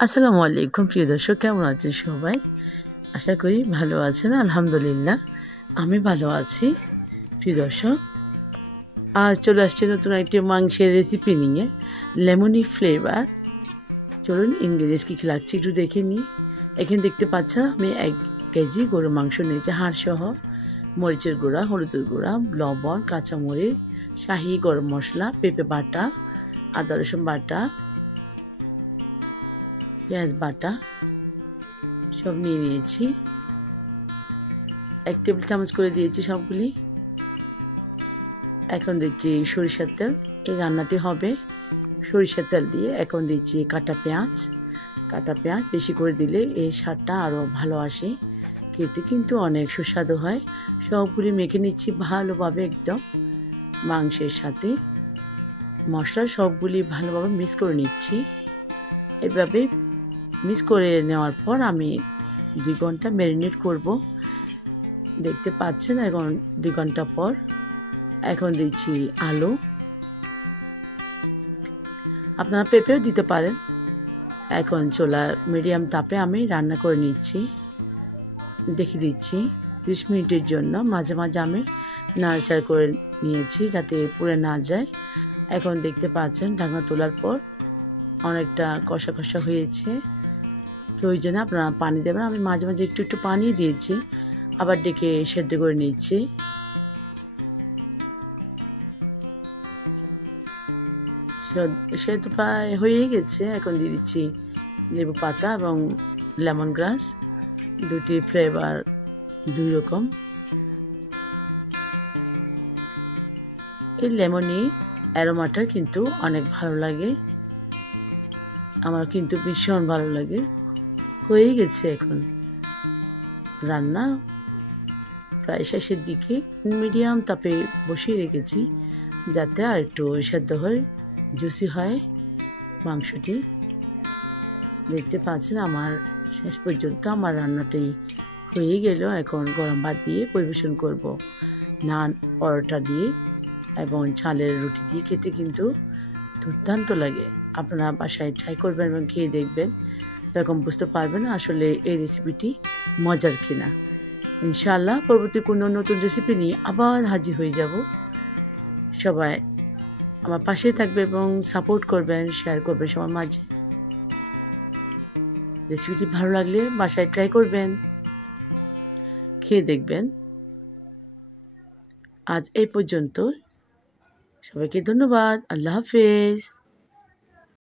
আসসালামু আলাইকুম প্রিয় দর্শক, কেমন আছেন সবাই? আশা করি ভালো আছেন। আলহামদুলিল্লাহ আমি ভালো আছি। প্রিয় দর্শক, আজ চলে আসছে নতুন একটি মাংসের রেসিপি নিয়ে, লেমনি ফ্লেভার। চলুন ইনগ্রিডিয়েন্টস কী কী লাগছে একটু দেখে নিই। এখানে দেখতে পাচ্ছেন আমি 1 কেজি গরুর মাংস নিয়েছি, হাড়সহ। মরিচের গুঁড়া, হলুদের গুঁড়া, লবণ, কাঁচামরিচ, শাহি গরম মশলা, পেঁপে বাটা, আদা রসুন বাটা, পেঁয়াজ বাটা সব নিয়ে নিয়েছি। 1 টেবিল চামচ করে দিয়েছি সবগুলি। এখন দিচ্ছি সরিষার তেল। এই রান্নাটি হবে সরিষার তেল দিয়ে। এখন দিচ্ছি কাটা পেঁয়াজ বেশি করে দিলে এই স্বাদটা আরও ভালো আসে, খেতে কিন্তু অনেক সুস্বাদু হয়। সবগুলি মেখে নিচ্ছি ভালোভাবে, একদম মাংসের সাথে মশলা সবগুলি ভালোভাবে মিক্স করে নিচ্ছি। এভাবে মিক্স করে নেওয়ার পর আমি 2 ঘন্টা ম্যারিনেট করব। দেখতে পাচ্ছেন এখন 2 ঘন্টা পর। এখন দিচ্ছি আলু, আপনারা পেঁপেও দিতে পারেন। এখন চুলা মিডিয়াম তাপে আমি রান্না করে নিচ্ছি। দেখিয়ে দিচ্ছি 30 মিনিটের জন্য মাঝে মাঝে আমি নাড়াচাড়া করে নিয়েছি যাতে পুড়ে না যায়। এখন দেখতে পাচ্ছেন ঢাকনা তোলার পর অনেকটা কষা কষা হয়েছে। প্রয়োজনে আপনারা পানি দেবেন। আমি মাঝে মাঝে একটু একটু পানি দিয়েছি, আবার ডেকে সেদ্ধ করে নিচ্ছি। সেদ্ধ প্রায় হয়ে গেছে। এখন দিয়ে দিচ্ছি লেবু পাতা এবং লেমন গ্রাস, দুটি ফ্লেভার 2 রকম। এই লেমনি অ্যারোমাটা কিন্তু অনেক ভালো লাগে, আমার কিন্তু ভীষণ ভালো লাগে। হয়ে গেছে এখন রান্না প্রায় শেষের দিকে। মিডিয়াম তাপে বসিয়ে রেখেছি যাতে আর একটু সেদ্ধ হয়, জুসি হয় মাংসটি। দেখতে পাচ্ছেন আমার শেষ পর্যন্ত আমার রান্নাটি হয়ে গেল। এখন গরম ভাত দিয়ে পরিবেশন করব, নান, পরোটা দিয়ে এবং চালের রুটি দিয়ে খেতে কিন্তু দুর্দান্ত লাগে। আপনারা বাসায় ট্রাই করবেন এবং খেয়ে দেখবেন, তখন বুঝতে পারবেন আসলে এই রেসিপিটি মজার কিনা। ইনশাআল্লাহ পরবর্তী কোনো নতুন রেসিপি নিয়ে আবার হাজির হয়ে যাব। সবাই আমার পাশেই থাকবে এবং সাপোর্ট করবেন, শেয়ার করবেন সবার মাঝে। রেসিপিটি ভালো লাগলে বাসায় ট্রাই করবেন, খেয়ে দেখবেন। আজ এই পর্যন্ত, সবাইকে ধন্যবাদ। আল্লাহ হাফেজ।